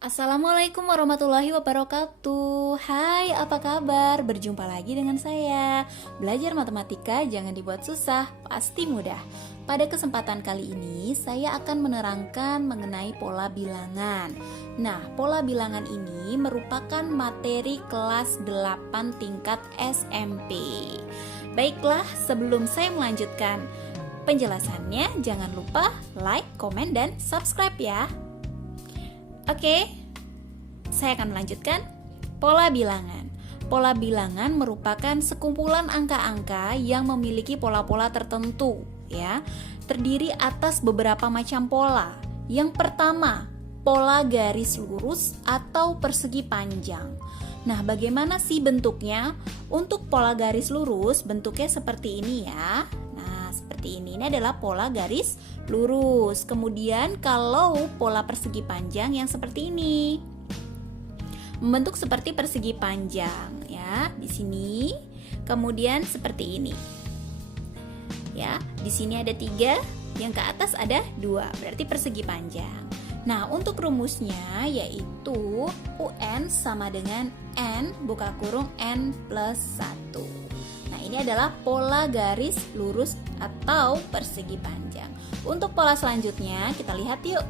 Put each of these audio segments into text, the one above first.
Assalamualaikum warahmatullahi wabarakatuh. Hai, apa kabar? Berjumpa lagi dengan saya. Belajar matematika jangan dibuat susah, pasti mudah. Pada kesempatan kali ini, saya akan menerangkan mengenai pola bilangan. Nah, pola bilangan ini merupakan materi kelas 8 tingkat SMP. Baiklah, sebelum saya melanjutkan penjelasannya, jangan lupa like, komen, dan subscribe ya. Oke, saya akan melanjutkan pola bilangan. Pola bilangan merupakan sekumpulan angka-angka yang memiliki pola-pola tertentu, ya. Terdiri atas beberapa macam pola. Yang pertama, pola garis lurus atau persegi panjang. Nah, bagaimana sih bentuknya? Untuk pola garis lurus, bentuknya seperti ini ya. Seperti ini adalah pola garis lurus. Kemudian kalau pola persegi panjang yang seperti ini, membentuk seperti persegi panjang ya, di sini. Kemudian seperti ini. Ya, di sini ada 3, yang ke atas ada 2, berarti persegi panjang. Nah, untuk rumusnya yaitu UN sama dengan N buka kurung N plus 1. Ini adalah pola garis lurus atau persegi panjang. Untuk pola selanjutnya kita lihat yuk.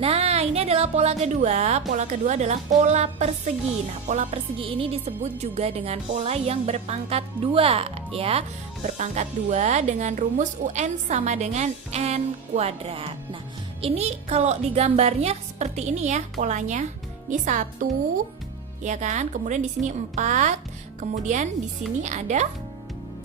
Nah, ini adalah pola kedua. Pola kedua adalah pola persegi. Nah, pola persegi ini disebut juga dengan pola yang berpangkat 2 ya. Berpangkat 2 dengan rumus UN sama dengan N kuadrat. Nah, ini kalau digambarnya seperti ini ya polanya. Ini 1 ya kan? Kemudian di sini 4, kemudian di sini ada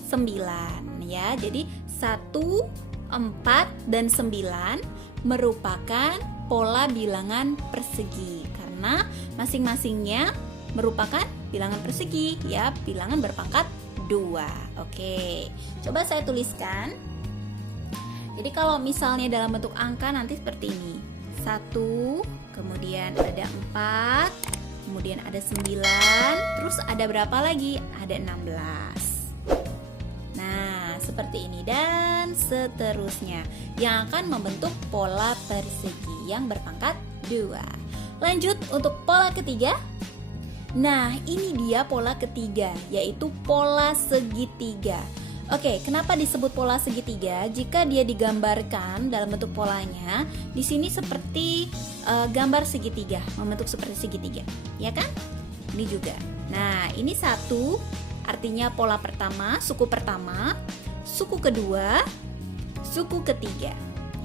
9 ya. Jadi 1, 4, dan 9 merupakan pola bilangan persegi karena masing-masingnya merupakan bilangan persegi ya, bilangan berpangkat 2. Oke, coba saya tuliskan. Jadi kalau misalnya dalam bentuk angka nanti seperti ini. 1, kemudian ada 4, kemudian ada 9, terus ada berapa lagi? Ada 16. Nah, seperti ini dan seterusnya yang akan membentuk pola persegi yang berpangkat 2. Lanjut untuk pola ketiga. Nah, ini dia pola ketiga, yaitu pola segitiga. Oke, kenapa disebut pola segitiga? Jika dia digambarkan dalam bentuk polanya, di sini seperti gambar segitiga, membentuk seperti segitiga, ya kan? Ini juga. Nah, ini 1, artinya pola pertama, suku kedua, suku ketiga,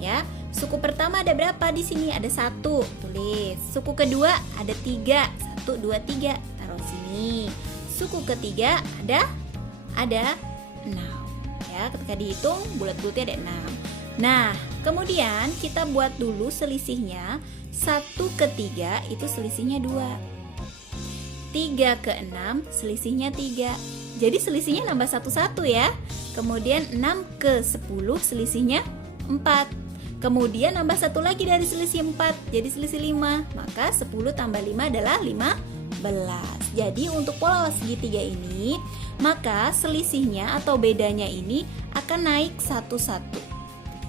ya. Suku pertama ada berapa di sini? Ada 1, tulis. Suku kedua ada 3, 1, 2, 3, taruh sini. Suku ketiga ada 6, ya. Ketika dihitung bulat-bulatnya ada 6. Nah, kemudian kita buat dulu selisihnya. 1 ke 3 itu selisihnya 2. 3 ke 6 selisihnya 3. Jadi selisihnya nambah 1 ya. Kemudian 6 ke 10 selisihnya 4. Kemudian nambah 1 lagi dari selisih 4, jadi selisih 5. Maka 10 tambah 5 adalah 15. Jadi untuk pola segitiga ini, maka selisihnya atau bedanya ini akan naik 1-1.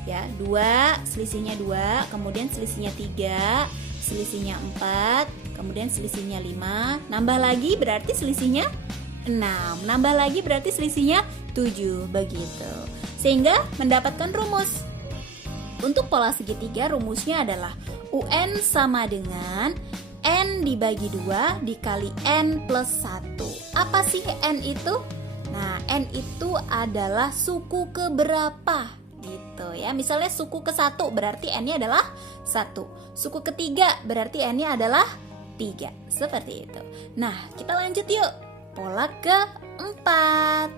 Ya, 2, selisihnya 2, kemudian selisihnya 3, selisihnya 4, kemudian selisihnya 5, nambah lagi berarti selisihnya 6, nambah lagi berarti selisihnya 7, begitu. Sehingga mendapatkan rumus. Untuk pola segitiga rumusnya adalah UN sama dengan N dibagi 2 dikali N plus 1. Apa sih N itu? Nah, N itu adalah suku keberapa gitu ya. Misalnya suku ke-1 berarti N-nya adalah 1. Suku ketiga berarti N-nya adalah 3. Seperti itu. Nah, kita lanjut yuk. Pola keempat.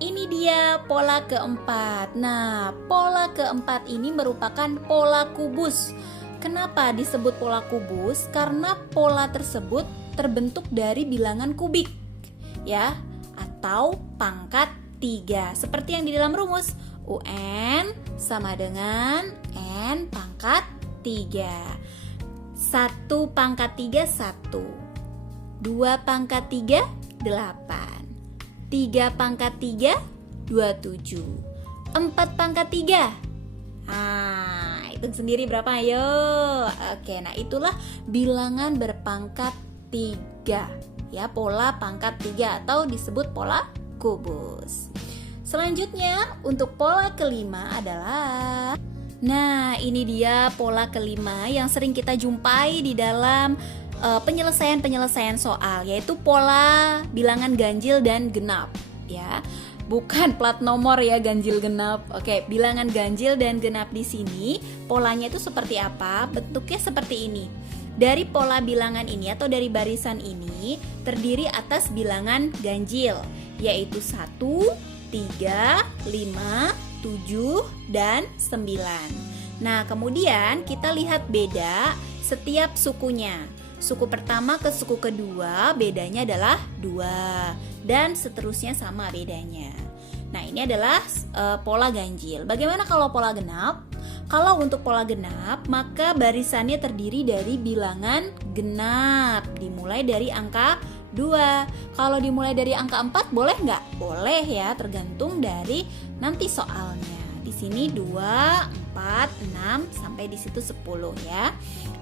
Ini dia pola keempat. Nah, pola keempat ini merupakan pola kubus. Kenapa disebut pola kubus? Karena pola tersebut terbentuk dari bilangan kubik, ya, atau pangkat 3. Seperti yang di dalam rumus, UN sama dengan N pangkat 3. 1 pangkat 3, 1. 2 pangkat 3, 8. 3 pangkat 3, 27. 4 pangkat 3. Hitung sendiri berapa, ayo. Oke, nah itulah bilangan berpangkat 3 ya, pola pangkat 3 atau disebut pola kubus. Selanjutnya untuk pola kelima adalah, nah ini dia pola kelima yang sering kita jumpai di dalam penyelesaian soal, yaitu pola bilangan ganjil dan genap ya. Bukan plat nomor ya, ganjil genap. Oke, bilangan ganjil dan genap di sini polanya itu seperti apa? Bentuknya seperti ini. Dari pola bilangan ini atau dari barisan ini terdiri atas bilangan ganjil, yaitu 1, 3, 5, 7, dan 9. Nah, kemudian kita lihat beda setiap sukunya. Suku pertama ke suku kedua bedanya adalah 2, dan seterusnya sama bedanya. Nah, ini adalah pola ganjil. Bagaimana kalau pola genap? Kalau untuk pola genap, maka barisannya terdiri dari bilangan genap, dimulai dari angka 2. Kalau dimulai dari angka 4 boleh nggak? Boleh ya, tergantung dari nanti soalnya. Di sini 2, 4, 6 sampai di situ 10 ya.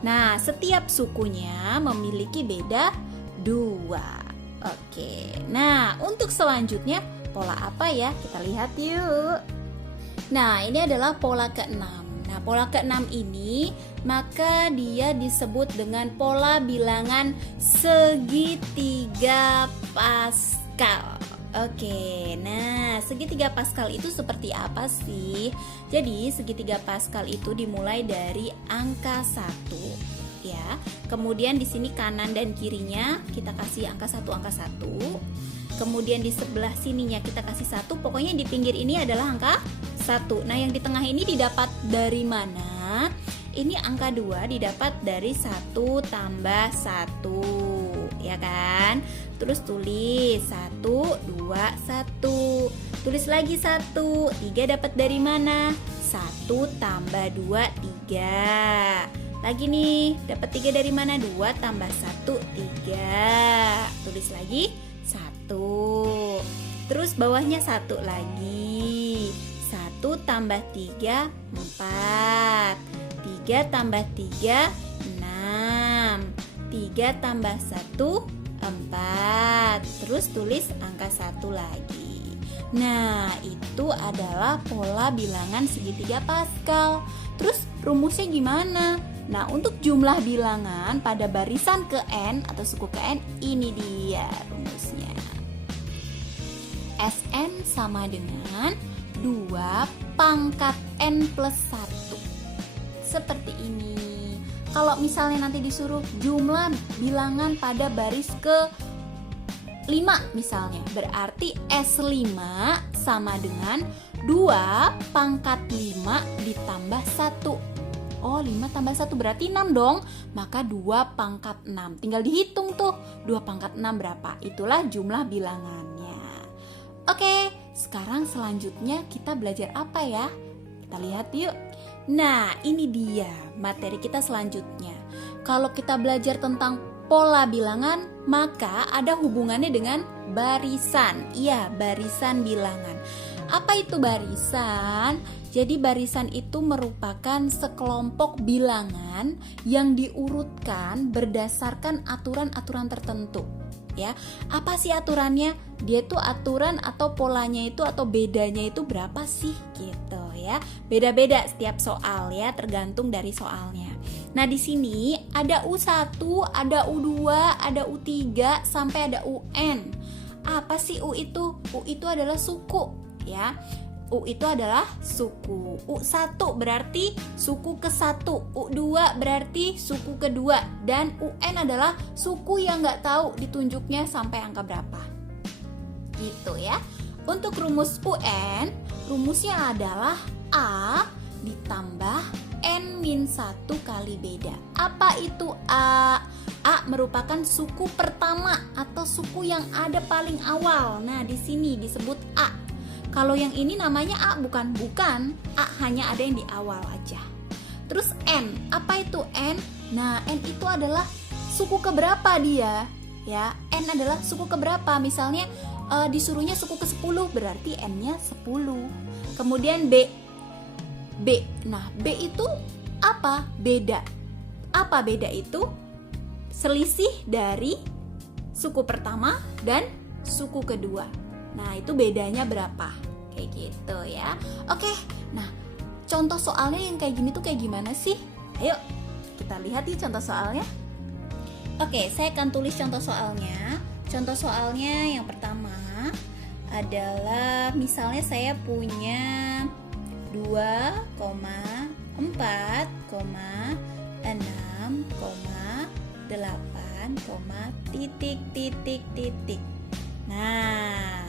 Nah, setiap sukunya memiliki beda 2. Oke. Nah, untuk selanjutnya pola apa ya? Kita lihat yuk. Nah, ini adalah pola ke-6. Nah, pola ke-6 ini maka dia disebut dengan pola bilangan segitiga Pascal. Oke, nah segitiga Pascal itu seperti apa sih? Jadi segitiga Pascal itu dimulai dari angka 1 ya. Kemudian di sini kanan dan kirinya kita kasih angka 1, angka 1. Kemudian di sebelah sininya kita kasih 1. Pokoknya di pinggir ini adalah angka 1. Nah, yang di tengah ini didapat dari mana? Ini angka 2 didapat dari 1 tambah 1, ya kan? Terus tulis 1, 2, 1. Tulis lagi 1. 3 dapat dari mana? 1 tambah 2, 3. Lagi nih, dapat 3 dari mana? 2 tambah 1, 3. Tulis lagi 1. Terus bawahnya 1 lagi. 1 tambah 3, 4. 3 tambah 3, 6. 3 tambah 1, 4. Terus tulis angka 1 lagi. Nah, itu adalah pola bilangan segitiga Pascal. Terus rumusnya gimana? Nah, untuk jumlah bilangan pada barisan ke N atau suku ke N, ini dia rumusnya. Sn sama dengan 2 pangkat N plus 1. Seperti ini. Kalau misalnya nanti disuruh jumlah bilangan pada baris ke 5 misalnya, berarti S5 sama dengan 2 pangkat 5 ditambah 1. Oh, 5 tambah 1 berarti 6 dong. Maka 2 pangkat 6. Tinggal dihitung tuh, 2 pangkat 6 berapa. Itulah jumlah bilangannya. Oke, sekarang selanjutnya kita belajar apa ya? Kita lihat yuk. Nah, ini dia materi kita selanjutnya. Kalau kita belajar tentang pola bilangan, maka ada hubungannya dengan barisan. Iya, barisan bilangan. Apa itu barisan? Jadi barisan itu merupakan sekelompok bilangan yang diurutkan berdasarkan aturan-aturan tertentu. Ya, apa sih aturannya? Dia tuh aturan atau polanya itu atau bedanya itu berapa sih gitu ya. Beda-beda setiap soal ya, tergantung dari soalnya. Nah, di sini ada U1, ada U2, ada U3 sampai ada UN. Apa sih U itu? U itu adalah suku ya. U itu adalah suku. U1 berarti suku ke-1, U2 berarti suku kedua, dan UN adalah suku yang nggak tahu ditunjuknya sampai angka berapa. Gitu ya. Untuk rumus UN, rumusnya adalah A ditambah N-1 kali beda. Apa itu A? A merupakan suku pertama atau suku yang ada paling awal. Nah, di sini disebut A. Kalau yang ini namanya A bukan? Bukan. A hanya ada yang di awal aja. Terus N. Apa itu N? Nah, N itu adalah suku keberapa dia? Ya, N adalah suku keberapa? Misalnya disuruhnya suku ke-10, berarti N-nya 10. Kemudian B. B. Nah, B itu Apa beda? Apa beda itu? Selisih dari suku pertama dan suku kedua. Nah, itu bedanya berapa? Kayak gitu ya. Oke, nah contoh soalnya yang kayak gini tuh kayak gimana sih? Ayo kita lihat nih contoh soalnya. Oke, saya akan tulis contoh soalnya. Contoh soalnya yang pertama adalah misalnya saya punya 2,4,6,8, titik. Nah,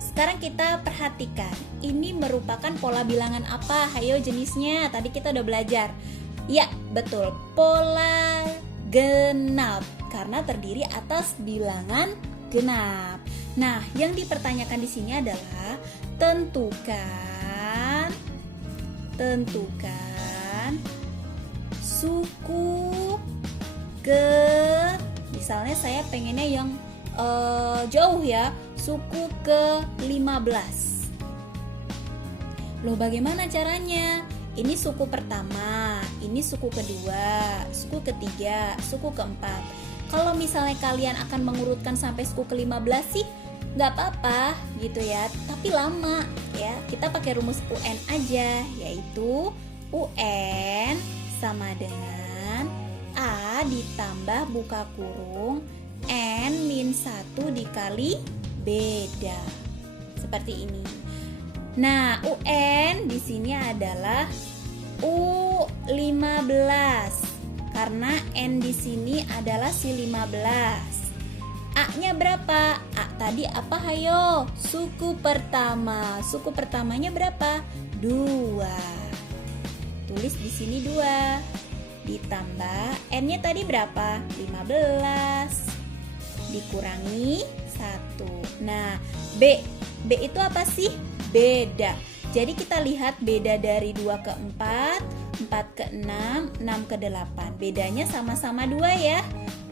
sekarang kita perhatikan, ini merupakan pola bilangan apa? Ayo jenisnya, tadi kita udah belajar. Ya, betul, pola genap, karena terdiri atas bilangan genap. Nah, yang dipertanyakan di sini adalah tentukan suku misalnya saya pengennya yang jauh ya, suku ke-15. Loh, bagaimana caranya? Ini suku pertama, ini suku kedua, suku ketiga, suku keempat. Kalau misalnya kalian akan mengurutkan sampai suku ke-15 sih nggak apa-apa gitu ya, tapi lama ya. Kita pakai rumus UN aja, yaitu UN sama dengan A ditambah buka kurung N-1 dikali beda. Seperti ini. Nah, UN di sini adalah U15 karena N di sini adalah si 15. A-nya berapa? A tadi apa hayo? Suku pertama. Suku pertamanya berapa? 2. Tulis di sini 2. Ditambah N-nya tadi berapa? 15. Dikurangi 1. Nah, B itu apa sih? Beda. Jadi kita lihat beda dari 2 ke 4, 4 ke 6, 6 ke 8. Bedanya sama-sama 2 ya.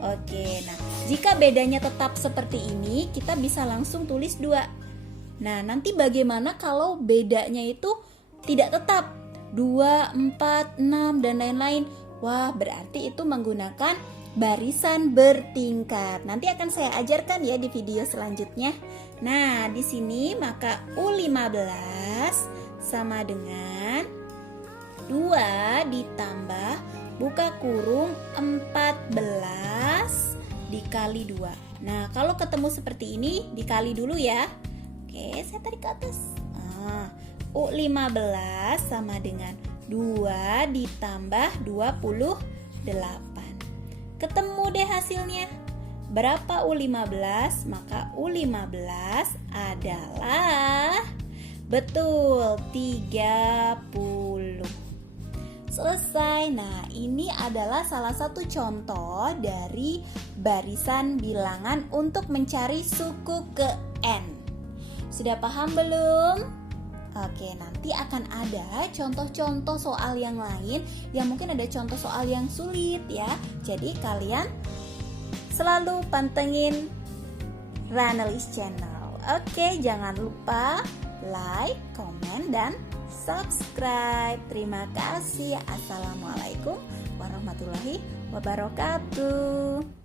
Oke, nah jika bedanya tetap seperti ini, kita bisa langsung tulis 2. Nah, nanti bagaimana kalau bedanya itu tidak tetap? 2, 4, 6, dan lain-lain. Wah, berarti itu menggunakan barisan bertingkat. Nanti akan saya ajarkan ya di video selanjutnya. Nah, di sini maka U15 sama dengan 2 ditambah buka kurung 14 dikali 2. Nah, kalau ketemu seperti ini dikali dulu ya. Oke, saya tarik ke atas. U15 sama dengan 2 ditambah 28. Ketemu deh hasilnya. Berapa U15? Maka U15 adalah betul 30. Selesai. Nah, ini adalah salah satu contoh dari barisan bilangan untuk mencari suku ke N. Sudah paham belum? Oke, nanti akan ada contoh-contoh soal yang lain yang mungkin ada contoh soal yang sulit ya. Jadi kalian selalu pantengin Ranalis Channel. Oke, jangan lupa like, komen, dan subscribe. Terima kasih. Assalamualaikum warahmatullahi wabarakatuh.